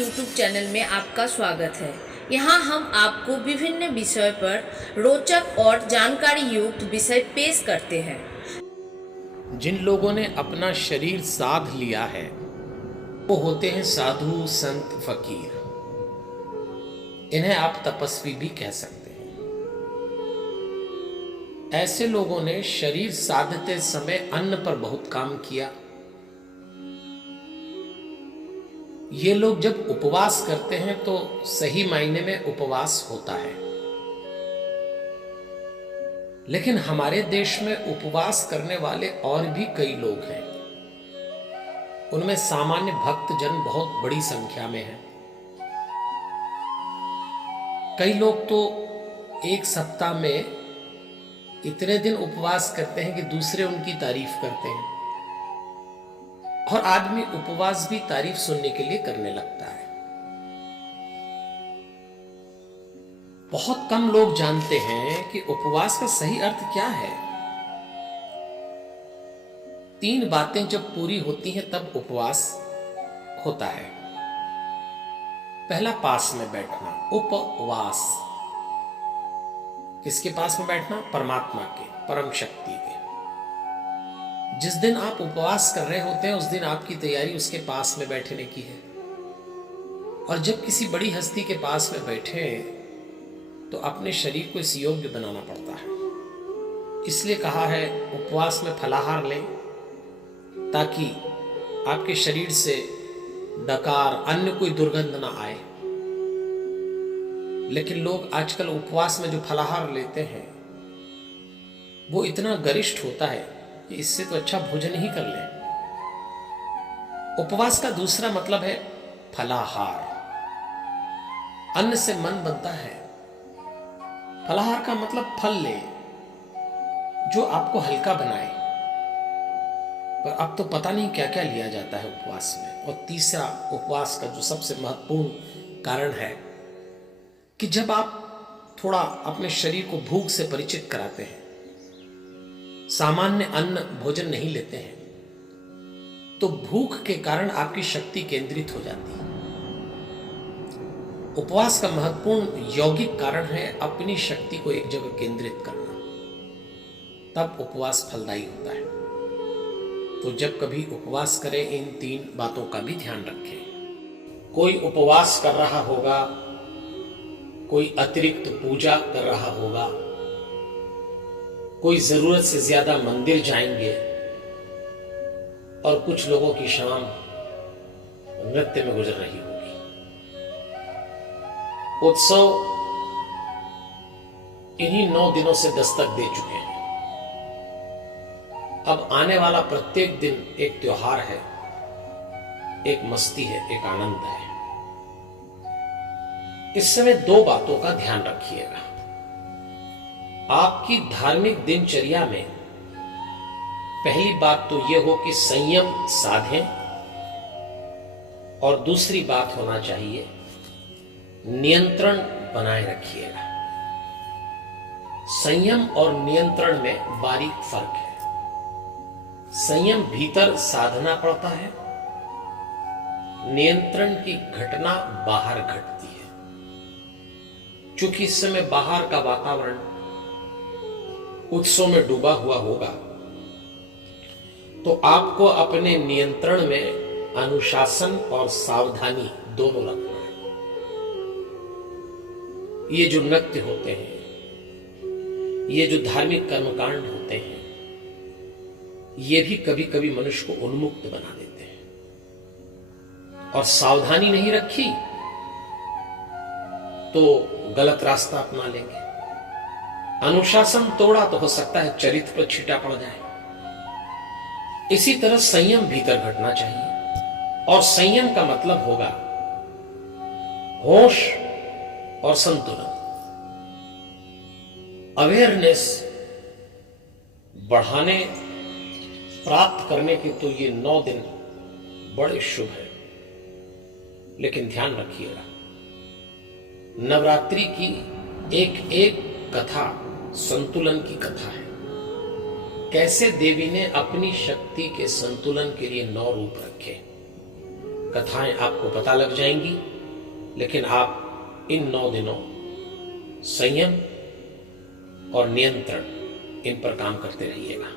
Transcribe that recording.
YouTube channel में आपका स्वागत है। यहाँ हम आपको विभिन्न विषय पर रोचक और जानकारी युक्त विषय पेश करते हैं। जिन लोगों ने अपना शरीर साध लिया है वो होते हैं साधु, संत, फकीर। इन्हें आप तपस्वी भी कह सकते हैं। ऐसे लोगों ने शरीर साधते समय अन्न पर बहुत काम किया। ये लोग जब उपवास करते हैं तो सही मायने में उपवास होता है। लेकिन हमारे देश में उपवास करने वाले और भी कई लोग हैं। उनमें सामान्य भक्तजन बहुत बड़ी संख्या में हैं। कई लोग तो एक सप्ताह में इतने दिन उपवास करते हैं कि दूसरे उनकी तारीफ करते हैं, और आदमी उपवास भी तारीफ सुनने के लिए करने लगता है। बहुत कम लोग जानते हैं कि उपवास का सही अर्थ क्या है। 3 बातें जब पूरी होती हैं तब उपवास होता है। पहला, पास में बैठना, उपवास। किसके पास में बैठना? परमात्मा के, परम शक्ति के। जिस दिन आप उपवास कर रहे होते हैं उस दिन आपकी तैयारी उसके पास में बैठने की है। और जब किसी बड़ी हस्ती के पास में बैठे तो अपने शरीर को इस योग्य बनाना पड़ता है। इसलिए कहा है उपवास में फलाहार लें, ताकि आपके शरीर से डकार, अन्य कोई दुर्गंध ना आए। लेकिन लोग आजकल उपवास में जो फलाहार लेते हैं वो इतना गरिष्ठ होता है कि इससे तो अच्छा भोजन ही कर लें। उपवास का दूसरा मतलब है फलाहार। अन्न से मन बनता है। फलाहार का मतलब फल ले जो आपको हल्का बनाए। पर अब तो पता नहीं क्या क्या लिया जाता है उपवास में। और तीसरा, उपवास का जो सबसे महत्वपूर्ण कारण है कि जब आप थोड़ा अपने शरीर को भूख से परिचित कराते हैं, सामान्य अन्न भोजन नहीं लेते हैं, तो भूख के कारण आपकी शक्ति केंद्रित हो जाती है। उपवास का महत्वपूर्ण यौगिक कारण है अपनी शक्ति को एक जगह केंद्रित करना। तब उपवास फलदायी होता है। तो जब कभी उपवास करें इन 3 बातों का भी ध्यान रखें। कोई उपवास कर रहा होगा, कोई अतिरिक्त पूजा कर रहा होगा, कोई जरूरत से ज्यादा मंदिर जाएंगे, और कुछ लोगों की शाम नृत्य में गुजर रही होगी। उत्सव इन्हीं 9 दिनों से दस्तक दे चुके हैं। अब आने वाला प्रत्येक दिन एक त्योहार है, एक मस्ती है, एक आनंद है। इस समय 2 बातों का ध्यान रखिएगा। आपकी धार्मिक दिनचर्या में पहली बात तो यह हो कि संयम साधें, और दूसरी बात होना चाहिए नियंत्रण बनाए रखिएगा। संयम और नियंत्रण में बारीक फर्क है। संयम भीतर साधना पड़ता है, नियंत्रण की घटना बाहर घटती है। चूंकि इस समय बाहर का वातावरण उत्सव में डूबा हुआ होगा, तो आपको अपने नियंत्रण में अनुशासन और सावधानी दोनों रखना है। ये जो नृत्य होते हैं, ये जो धार्मिक कर्मकांड होते हैं, ये भी कभी कभी मनुष्य को उन्मुक्त बना देते हैं। और सावधानी नहीं रखी तो गलत रास्ता अपना लेंगे। अनुशासन तोड़ा तो हो सकता है चरित्र पर छींटा पड़ जाए। इसी तरह संयम भीतर घटना चाहिए, और संयम का मतलब होगा होश और संतुलन। अवेयरनेस बढ़ाने, प्राप्त करने के तो ये 9 दिन बड़े शुभ है। लेकिन ध्यान रखिएगा, नवरात्रि की एक एक कथा संतुलन की कथा है। कैसे देवी ने अपनी शक्ति के संतुलन के लिए 9 रूप रखे। कथाएं आपको पता लग जाएंगी, लेकिन आप इन 9 दिनों संयम और नियंत्रण इन पर काम करते रहिएगा।